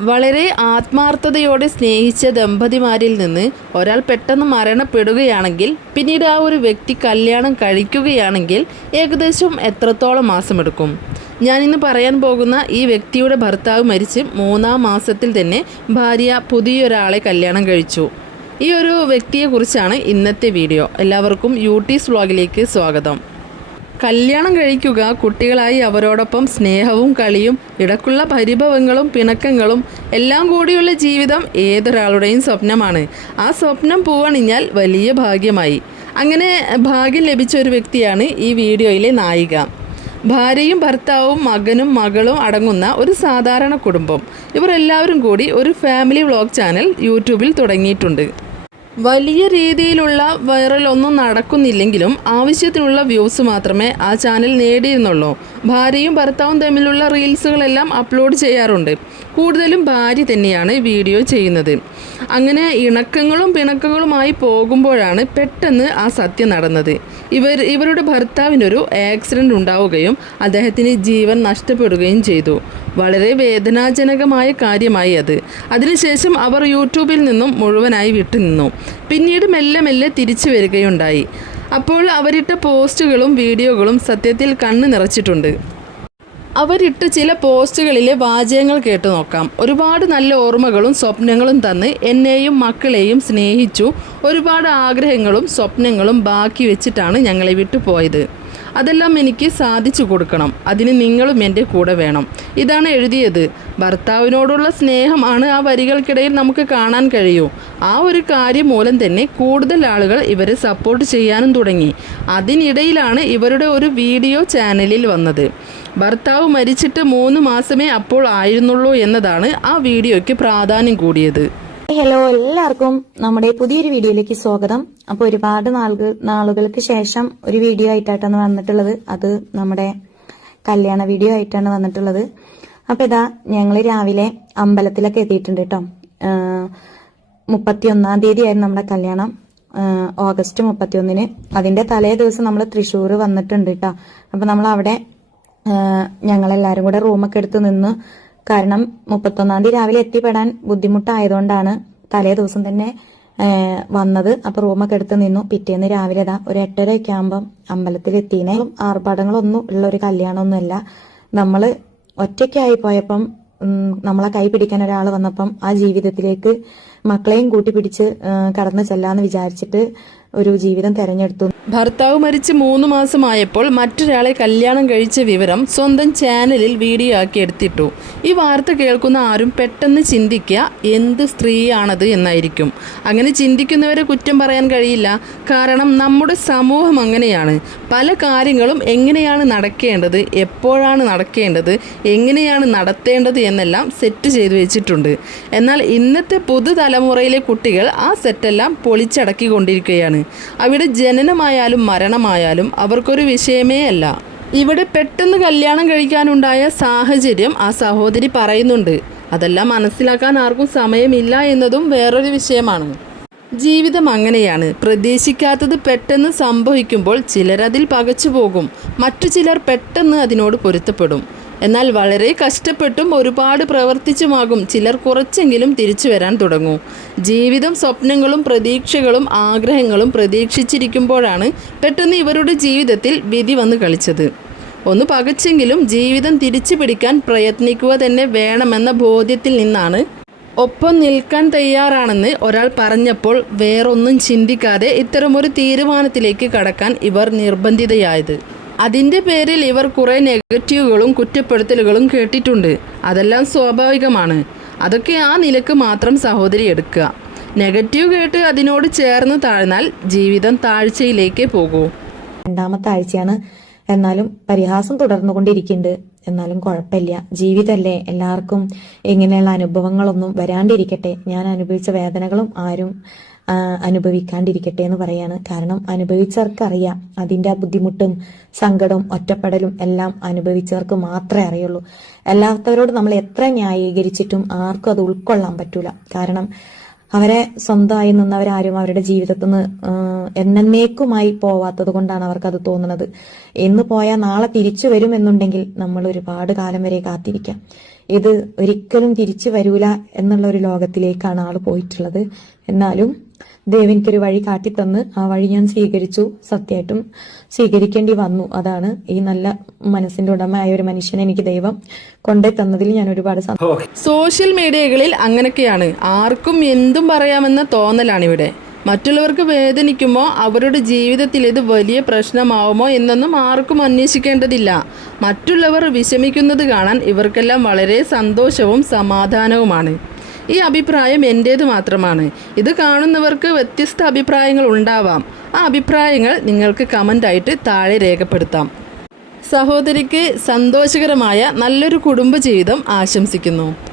വളരെ ആത്മാർത്ഥതയോടെ സ്നേഹിച്ച ദമ്പതിമാരിൽ നിന്ന് ഒരാൾ പെട്ടെന്ന് മരണപ്പെടുകയാണെങ്കിൽ പിന്നീട് ആ ഒരു വ്യക്തി കല്യാണം കഴിക്കുകയാണെങ്കിൽ ഏകദേശം എത്രത്തോളം മാസമെടുക്കും? ഞാനിന്ന് പറയാൻ പോകുന്ന ഈ വ്യക്തിയുടെ ഭർത്താവ് മരിച്ച് മൂന്നാം മാസത്തിൽ തന്നെ ഭാര്യ പുതിയൊരാളെ കല്യാണം കഴിച്ചു. ഈ ഒരു വ്യക്തിയെക്കുറിച്ചാണ് ഇന്നത്തെ വീഡിയോ. എല്ലാവർക്കും യൂട്യൂസ് വ്ളോഗിലേക്ക് സ്വാഗതം. കല്യാണം കഴിക്കുക കുട്ടികളായി അവരോടൊപ്പം സ്നേഹവും കളിയും ഇടക്കുള്ള പരിഭവങ്ങളും പിണക്കങ്ങളും എല്ലാം കൂടിയുള്ള ജീവിതം ഏതൊരാളുടെയും സ്വപ്നമാണ്. ആ സ്വപ്നം പൂവണിഞ്ഞാൽ വലിയ ഭാഗ്യമായി. അങ്ങനെ ഭാഗ്യം ലഭിച്ച ഒരു വ്യക്തിയാണ് ഈ വീഡിയോയിലെ നായിക. ഭാര്യയും ഭർത്താവും മകനും മകളും അടങ്ങുന്ന ഒരു സാധാരണ കുടുംബം. ഇവർ എല്ലാവരും കൂടി ഒരു ഫാമിലി വ്ളോഗ് ചാനൽ യൂട്യൂബിൽ തുടങ്ങിയിട്ടുണ്ട്. വലിയ രീതിയിലുള്ള വൈറൽ ഒന്നും നടക്കുന്നില്ലെങ്കിലും ആവശ്യത്തിനുള്ള വ്യൂസ് മാത്രമേ ആ ചാനൽ നേടിയിരുന്നുള്ളൂ. ഭാര്യയും ഭർത്താവും തമ്മിലുള്ള റീൽസുകളെല്ലാം അപ്ലോഡ് ചെയ്യാറുണ്ട്. കൂടുതലും ഭാര്യ തന്നെയാണ് വീഡിയോ ചെയ്യുന്നത്. അങ്ങനെ ഇണക്കങ്ങളും പിണക്കങ്ങളുമായി പോകുമ്പോഴാണ് പെട്ടെന്ന് ആ സത്യം നടന്നത്. ഇവർ ഇവരുടെ ഭർത്താവിനൊരു ആക്സിഡന്റ് ഉണ്ടാവുകയും അദ്ദേഹത്തിന് ജീവൻ നഷ്ടപ്പെടുകയും ചെയ്തു. വളരെ വേദനാജനകമായ കാര്യമായി അത്. അതിനുശേഷം അവർ യൂട്യൂബിൽ നിന്നും മുഴുവനായി വിട്ടുനിന്നു. പിന്നീട് മെല്ലെ മെല്ലെ തിരിച്ചു വരികയുണ്ടായി. അപ്പോൾ അവരിട്ട പോസ്റ്റുകളും വീഡിയോകളും സത്യത്തിൽ കണ്ണ് നിറച്ചിട്ടുണ്ട്. അവരിട്ട് ചില പോസ്റ്റുകളിലെ വാചകങ്ങൾ കേട്ടു നോക്കാം. ഒരുപാട് നല്ല ഓർമ്മകളും സ്വപ്നങ്ങളും തന്ന് എന്നെയും മക്കളെയും സ്നേഹിച്ചു. ഒരുപാട് ആഗ്രഹങ്ങളും സ്വപ്നങ്ങളും ബാക്കി വെച്ചിട്ടാണ് ഞങ്ങളെ വിട്ടു പോയത് അതെല്ലാം എനിക്ക് സാധിച്ചു കൊടുക്കണം. അതിന് നിങ്ങളും എന്റെ കൂടെ വേണം. ഇതാണ് എഴുതിയത്. ഭർത്താവിനോടുള്ള സ്നേഹമാണ് ആ വരികൾക്കിടയിൽ നമുക്ക് കാണാൻ കഴിയൂ. ആ ഒരു കാര്യം മൂലം തന്നെ കൂടുതൽ ആളുകൾ ഇവരെ സപ്പോർട്ട് ചെയ്യാനും തുടങ്ങി. അതിനിടയിലാണ് ഇവരുടെ ഒരു വീഡിയോ ചാനലിൽ വന്നത്. ഭർത്താവ് മരിച്ചിട്ട് മൂന്ന് മാസമേ അപ്പോൾ ആയിരുന്നുള്ളൂ എന്നതാണ് ആ വീഡിയോയ്ക്ക് പ്രാധാന്യം കൂടിയത്. ഹലോ എല്ലാവർക്കും നമ്മുടെ പുതിയൊരു വീഡിയോയിലേക്ക് സ്വാഗതം. അപ്പൊ ഒരുപാട് നാളുകൾ നാളുകൾക്ക് ശേഷം ഒരു വീഡിയോ ആയിട്ടാണ് വന്നിട്ടുള്ളത്. അത് നമ്മുടെ കല്യാണ വീഡിയോ ആയിട്ടാണ് വന്നിട്ടുള്ളത്. അപ്പൊ ഇതാ ഞങ്ങൾ രാവിലെ അമ്പലത്തിലൊക്കെ എത്തിയിട്ടുണ്ട് കേട്ടോ. മുപ്പത്തി ഒന്നാം തീയതി ആയിരുന്നു നമ്മുടെ കല്യാണം. ഓഗസ്റ്റ് മുപ്പത്തി ഒന്നിന് അതിന്റെ തലേ ദിവസം നമ്മൾ തൃശ്ശൂർ വന്നിട്ടുണ്ട് കേട്ടോ. അപ്പൊ നമ്മൾ അവിടെ ഞങ്ങളെല്ലാരും കൂടെ റൂമൊക്കെ എടുത്ത് നിന്ന്. കാരണം മുപ്പത്തൊന്നാം തീയതി രാവിലെ എത്തിപ്പെടാൻ ബുദ്ധിമുട്ടായതുകൊണ്ടാണ് തലേ ദിവസം തന്നെ വന്നത്. അപ്പൊ റൂമൊക്കെ എടുത്ത് നിന്നു. പിറ്റേന്ന് രാവിലെ ഇതാ ഒരു എട്ടര ഒക്കെ ആകുമ്പം അമ്പലത്തിൽ എത്തിനെ ആർഭാടങ്ങളൊന്നും ഉള്ള ഒരു കല്യാണമൊന്നുമല്ല. നമ്മൾ ഒറ്റയ്ക്കായി പോയപ്പം നമ്മളെ കൈ പിടിക്കാൻ ഒരാൾ വന്നപ്പം ആ ജീവിതത്തിലേക്ക് മക്കളെയും കൂട്ടി പിടിച്ച് കടന്നു ചെല്ലാന്ന് വിചാരിച്ചിട്ട് ഒരു ജീവിതം തെരഞ്ഞെടുത്തു. ഭർത്താവ് മരിച്ച് മൂന്ന് മാസമായപ്പോൾ മറ്റൊരാളെ കല്യാണം കഴിച്ച വിവരം സ്വന്തം ചാനലിൽ വീഡിയോ ആക്കി എടുത്തിട്ടു. ഈ വാർത്ത കേൾക്കുന്ന ആരും പെട്ടെന്ന് ചിന്തിക്കുക എന്ത് സ്ത്രീയാണത് എന്നായിരിക്കും. അങ്ങനെ ചിന്തിക്കുന്നവരെ കുറ്റം പറയാൻ കഴിയില്ല. കാരണം നമ്മുടെ സമൂഹം അങ്ങനെയാണ്. പല കാര്യങ്ങളും എങ്ങനെയാണ് നടക്കേണ്ടത് എപ്പോഴാണ് നടക്കേണ്ടത് എങ്ങനെയാണ് നടത്തേണ്ടത് എന്നെല്ലാം സെറ്റ് ചെയ്തു വെച്ചിട്ടുണ്ട്. എന്നാൽ ഇന്നത്തെ പുതുതലമുറയിലെ കുട്ടികൾ ആ സെറ്റെല്ലാം പൊളിച്ചടക്കിക്കൊണ്ടിരിക്കുകയാണ്. അവിടെ ജനനമായാലും മരണമായാലും അവർക്കൊരു വിഷയമേ അല്ല. ഇവിടെ പെട്ടെന്ന് കല്യാണം കഴിക്കാനുണ്ടായ സാഹചര്യം ആ സഹോദരി പറയുന്നുണ്ട്. അതെല്ലാം മനസ്സിലാക്കാൻ ആർക്കും സമയമില്ല എന്നതും വേറൊരു വിഷയമാണ്. ജീവിതം അങ്ങനെയാണ്. പ്രതീക്ഷിക്കാത്തത് പെട്ടെന്ന് സംഭവിക്കുമ്പോൾ ചിലരതിൽ പകച്ചു പോകും മറ്റു ചിലർ പെട്ടെന്ന് അതിനോട് പൊരുത്തപ്പെടും. എന്നാൽ വളരെ കഷ്ടപ്പെട്ടും ഒരുപാട് പ്രവർത്തിച്ചുമാകും. ചിലർ കുറച്ചെങ്കിലും തിരിച്ചു വരാൻ തുടങ്ങൂ. ജീവിതം സ്വപ്നങ്ങളും പ്രതീക്ഷകളും ആഗ്രഹങ്ങളും പ്രതീക്ഷിച്ചിരിക്കുമ്പോഴാണ് പെട്ടെന്ന് ഇവരുടെ ജീവിതത്തിൽ വിധി വന്ന് കളിച്ചത്. ഒന്ന് പകച്ചെങ്കിലും ജീവിതം തിരിച്ചു പിടിക്കാൻ പ്രയത്നിക്കുക തന്നെ വേണമെന്ന ബോധ്യത്തിൽ നിന്നാണ് ഒപ്പം നിൽക്കാൻ തയ്യാറാണെന്ന് ഒരാൾ പറഞ്ഞപ്പോൾ വേറൊന്നും ചിന്തിക്കാതെ ഇത്തരമൊരു തീരുമാനത്തിലേക്ക് കടക്കാൻ ഇവർ നിർബന്ധിതയായത്. അതിന്റെ പേരിൽ ഇവർ കുറേ നെഗറ്റീവുകളും കുറ്റപ്പെടുത്തലുകളും കേട്ടിട്ടുണ്ട്. അതെല്ലാം സ്വാഭാവികമാണ്. അതൊക്കെ ആ നിലയ്ക്ക് മാത്രം സഹോദരി എടുക്കുക. നെഗറ്റീവ് കേട്ട് അതിനോട് ചേർന്ന് താഴ്ന്നാൽ ജീവിതം താഴ്ചയിലേക്ക് പോകൂ. രണ്ടാമത്തെ ആഴ്ചയാണ്. എന്നാലും പരിഹാസം തുടർന്നുകൊണ്ടിരിക്കുന്നുണ്ട്. എന്നാലും കുഴപ്പമില്ല. ജീവിതമല്ലേ എല്ലാവർക്കും ഇങ്ങനെയുള്ള അനുഭവങ്ങളൊന്നും വരാണ്ടിരിക്കട്ടെ. ഞാൻ അനുഭവിച്ച വേദനകളും ആരും അനുഭവിക്കാണ്ടിരിക്കട്ടെ എന്ന് പറയാണ്. കാരണം അനുഭവിച്ചവർക്കറിയാം. അതിന്റെ ആ ബുദ്ധിമുട്ടും സങ്കടവും ഒറ്റപ്പെടലും എല്ലാം അനുഭവിച്ചവർക്ക് മാത്രമേ അറിയുള്ളൂ. എല്ലാത്തവരോട് നമ്മൾ എത്ര ന്യായീകരിച്ചിട്ടും ആർക്കും അത് ഉൾക്കൊള്ളാൻ പറ്റൂല. കാരണം അവരെ സ്വന്തമായി നിന്നവരാരും അവരുടെ ജീവിതത്തിൽ നിന്ന് എന്നേക്കുമായി പോവാത്തത് കൊണ്ടാണ് അവർക്കത് തോന്നുന്നത്. എന്ന് പോയാൽ നാളെ തിരിച്ചു വരുമെന്നുണ്ടെങ്കിൽ നമ്മൾ ഒരുപാട് കാലം വരെ കാത്തിരിക്കാം. ഇത് ഒരിക്കലും തിരിച്ചു വരൂല എന്നുള്ള ഒരു ലോകത്തിലേക്കാണ് ആൾ പോയിട്ടുള്ളത്. എന്നാലും ദൈവം വഴി കാട്ടിത്തന്ന് ആ വഴി ഞാൻ സ്വീകരിച്ചു. സത്യമായിട്ടും സ്വീകരിക്കേണ്ടി വന്നു. അതാണ് ഈ നല്ല മനസ്സിന്റെ ഉടമയായ ഒരു മനുഷ്യനെ എനിക്ക് ദൈവം കൊണ്ടേ തന്നതിൽ ഞാൻ ഒരുപാട് സന്തോഷം. സോഷ്യൽ മീഡിയകളിൽ അങ്ങനെയൊക്കെയാണ്. ആർക്കും എന്തും പറയാമെന്ന തോന്നലാണിവിടെ മറ്റുള്ളവർക്ക് വേദനിക്കുമോ? അവരുടെ ജീവിതത്തിൽ ഇത് വലിയ പ്രശ്നമാവുമോ എന്നൊന്നും ആർക്കും അന്വേഷിക്കേണ്ടതില്ല. മറ്റുള്ളവർ വിഷമിക്കുന്നത് കാണാൻ ഇവർക്കെല്ലാം വളരെ സന്തോഷവും സമാധാനവുമാണ്. ഈ അഭിപ്രായം എന്റേത് മാത്രമാണ്. ഇത് കാണുന്നവർക്ക് വ്യത്യസ്ത അഭിപ്രായങ്ങൾ ഉണ്ടാവാം. ആ അഭിപ്രായങ്ങൾ നിങ്ങൾക്ക് കമന്റായിട്ട് താഴെ രേഖപ്പെടുത്താം. സഹോദരിക്ക് സന്തോഷകരമായ നല്ലൊരു കുടുംബജീവിതം ആശംസിക്കുന്നു.